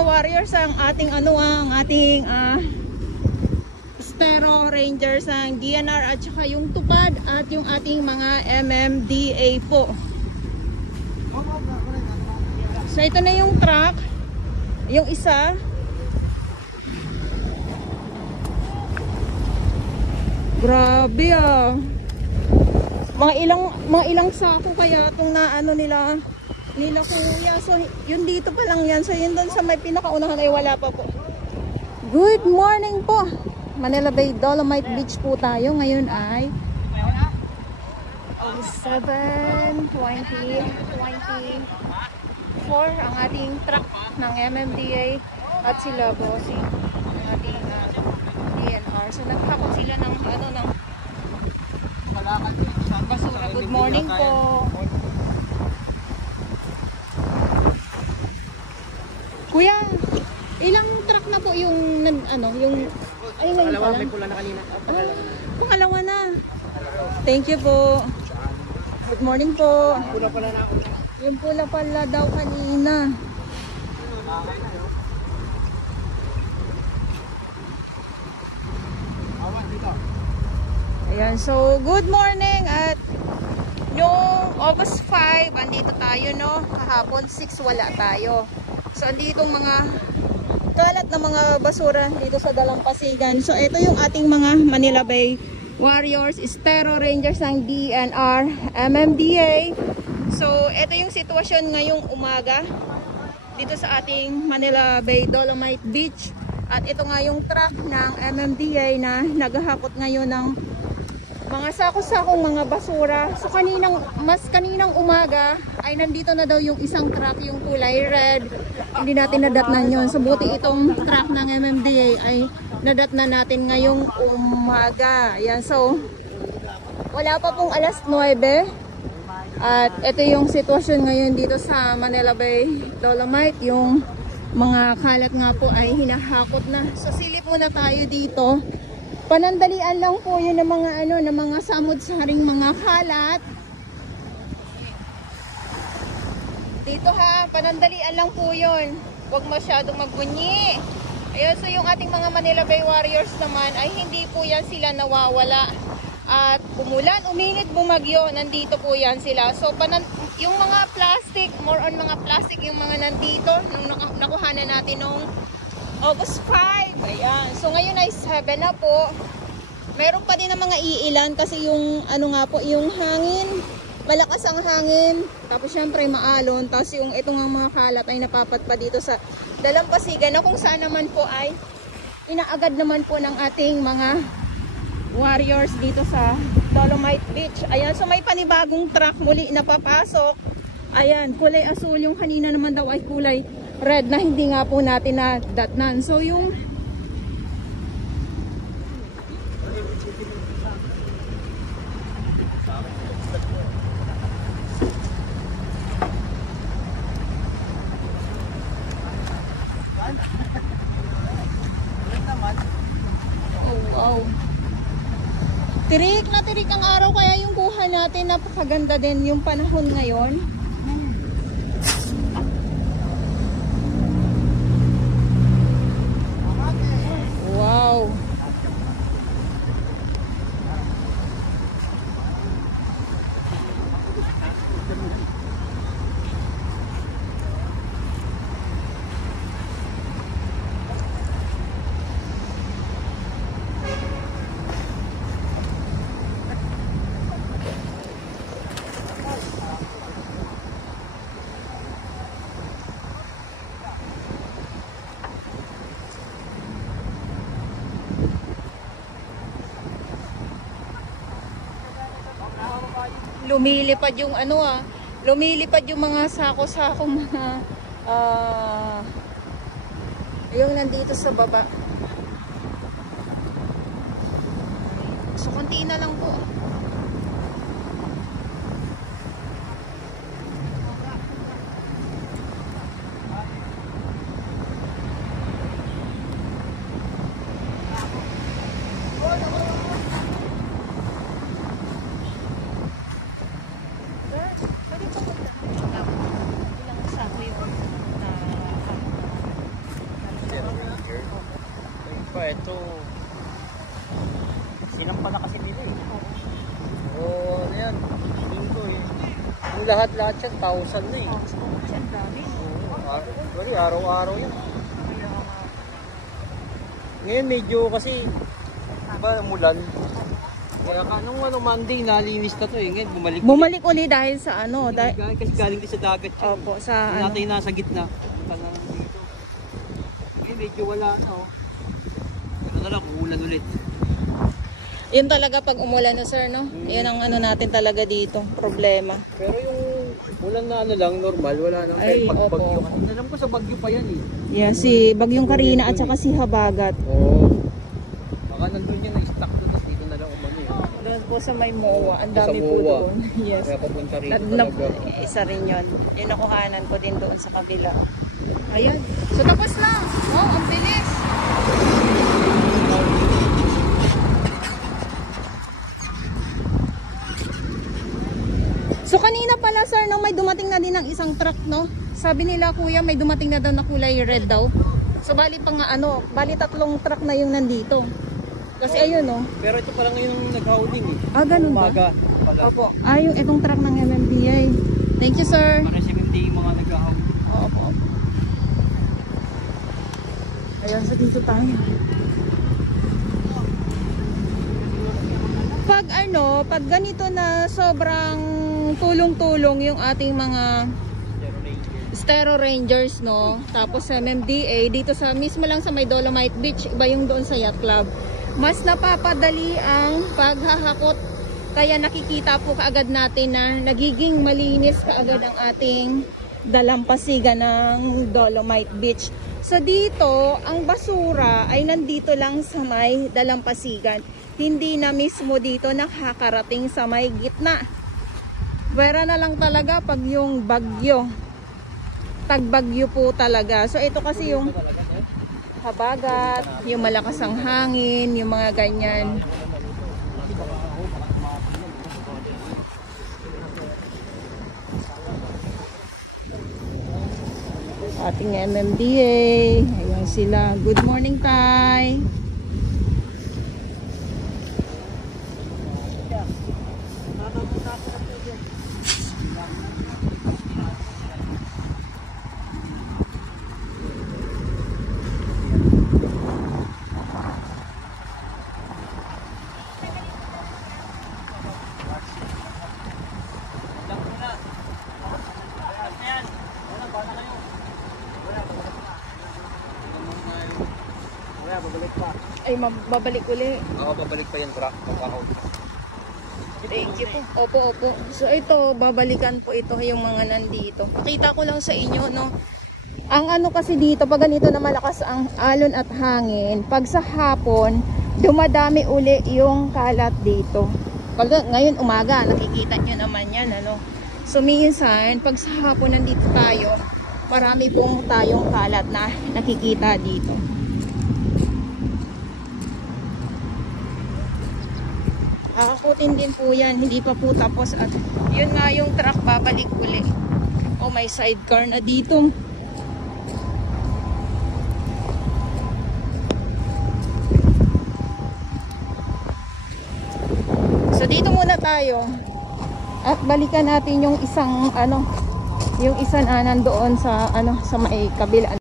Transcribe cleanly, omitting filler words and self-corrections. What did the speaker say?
mga warriors ang ating ang ating Stero Rangers ang DNR at saka yung Tupad at yung ating mga MMDA po. So ito na yung truck, yung isa. Grabe mga ilang sako kaya itong nila kuya. So yun dito pa lang yan. So yun doon sa may pinakaunahan ay wala pa po. Good morning po, Manila Bay Dolomite Beach po tayo. Ngayon ay 7/20/24 ang ating truck ng MMDA at sila bossing ang ating DNR. So naghakot sila ng basura. Good morning po. Kuya, ilang truck na po yung ayun ngayon pangalawa, pa lang? may pula na kanina. Pangalawa na. Thank you po. Good morning po. Pula pala na ako. Yung pula pala daw kanina. Ayan, so good morning at noong August 5, andito tayo no. Kahapon 6 wala tayo. So andito mga kalat na mga basura dito sa Dalampasigan. So ito yung ating mga Manila Bay Warriors, Stero Rangers ng DNR, MMDA. So ito yung sitwasyon ngayong umaga dito sa ating Manila Bay Dolomite Beach. At ito nga yung truck ng MMDA na naghahakot ngayon ng mga sako-sakong mga basura. So kaninang umaga ay nandito na daw yung isang truck, yung kulay red. Hindi natin nadatnan yun. So buti itong truck ng MMDA ay nadatnan natin ngayong umaga. Ayan, so wala pa pong alas 9. At ito yung sitwasyon ngayon dito sa Manila Bay Dolomite. Yung mga kalat nga po ay hinahakot na. So silip muna tayo dito. Panandalian lang po yun ng mga ng mga samud-saring mga kalat. Dito ha, panandalian lang po yun. Huwag masyadong magbunyi. Ayun, so yung ating mga Manila Bay Warriors naman ay hindi po yan sila nawawala. At umulan, uminit, bumagyo, nandito po yan sila. So yung mga plastic, more on mga plastic yung mga nandito nung nakuhanan natin nung August 5. Ayan. So ngayon ay 7 na po. Meron pa din ng mga iilan kasi yung yung hangin, malakas ang hangin. Tapos syempre maalon. Tapos yung itong mga kalat ay napapat pa dito sa Dalampasigan na kung saan naman po ay inaagad naman po ng ating mga warriors dito sa Dolomite Beach. Ayan, so may panibagong truck muli na papasok. Ayan, kulay asul. Yung kanina naman daw ay kulay red na hindi nga po natin nadatnan. So yung wow. Tirik na tirik ang araw kaya yung kuha natin napakaganda din yung panahon ngayon. Wow. Lumilipad yung lumilipad yung mga sako-sako mga yung nandito sa baba. So konti na lang po. ito. Sinampa na kasi nila eh. Oo, ano yan? Dito eh. Yung lahat-lahat yan, 1,000 na eh. 1,000. Ang dami. Oo, araw-araw yan. Ngayon medyo kasi, diba, mulan. Kaya nung Monday, nalinis na to eh. Ngayon, Bumalik uli dahil sa ano? Kasi galing din sa dagat yun. Opo, sa ano? Natin nasa gitna. Punta na lang dito. Ngayon, medyo wala na oh. Pero na lang, umulan ulit. Yun talaga pag umulan no sir, no? Yun ang ano natin talaga dito, problema. Pero yung ulan na ano lang, normal, wala nang Ay, kahit pagbagyo. opo. Kasi alam ko sa bagyo pa yan eh. Yeah, si Bagyong Karina at saka si Habagat. Oo. Baka nandun yan, na-stuck doon, tapos dito na lang umano eh. Doon po sa may MOA, ang Sa dami po MOA. doon. Yes. Kaya papunta rito talaga. Isa rin yun. Yung nakuhanan ko din doon sa kabila. Ayan. So tapos na. Wow, ang bilis. So kanina pala sir, no, may dumating na din ng isang truck, no? Sabi nila kuya, may dumating na daw na kulay red daw. So bali pa nga ano, bali 3 truck na yung nandito. Kasi ayun, no. Pero ito pala ngayon nag-holding eh. Ah, ganun ba? Umaga pala. Opo. Ah, yung itong truck ng MMDA. Thank you, sir. Para sa hindi yung mga nag-holding. Opo. Ayan, so dito tayo. Pag ano, pag ganito na sobrang tulong-tulong yung ating mga Stero Rangers, no? Tapos sa MMDA, dito sa mismo lang sa may Dolomite Beach, iba yung doon sa Yacht Club. Mas napapadali ang paghahakot. Kaya nakikita po kaagad natin na nagiging malinis kaagad ang ating dalampasigan ng Dolomite Beach. So dito, ang basura ay nandito lang sa may dalampasigan. Hindi na mismo dito nakakarating sa may gitna. Pwera na lang talaga pag yung bagyo. Tagbagyo po talaga. So ito kasi yung habagat, yung malakas ang hangin, yung mga ganyan. Ating MMDA. Ayan sila. Good morning, Tay. Ay, mababalik uli. Oo, babalik pa yung truck. Thank you po. Opo, opo. So ito, babalikan po ito yung mga nandito. Pakita ko lang sa inyo, no. Ang ano kasi dito, pag ganito na malakas ang alon at hangin, pag sa hapon, dumadami uli yung kalat dito. Ngayon umaga, nakikita nyo naman yan, ano. So minsan, pag sa hapon nandito tayo, marami pong tayong kalat na nakikita dito. Kakakutin din po yan, hindi pa po tapos at yun nga yung truck babalik uli. Oh, may sidecar na dito. So dito muna tayo at balikan natin yung isang ano, yung isa na nandoon sa ano, sa may kabila.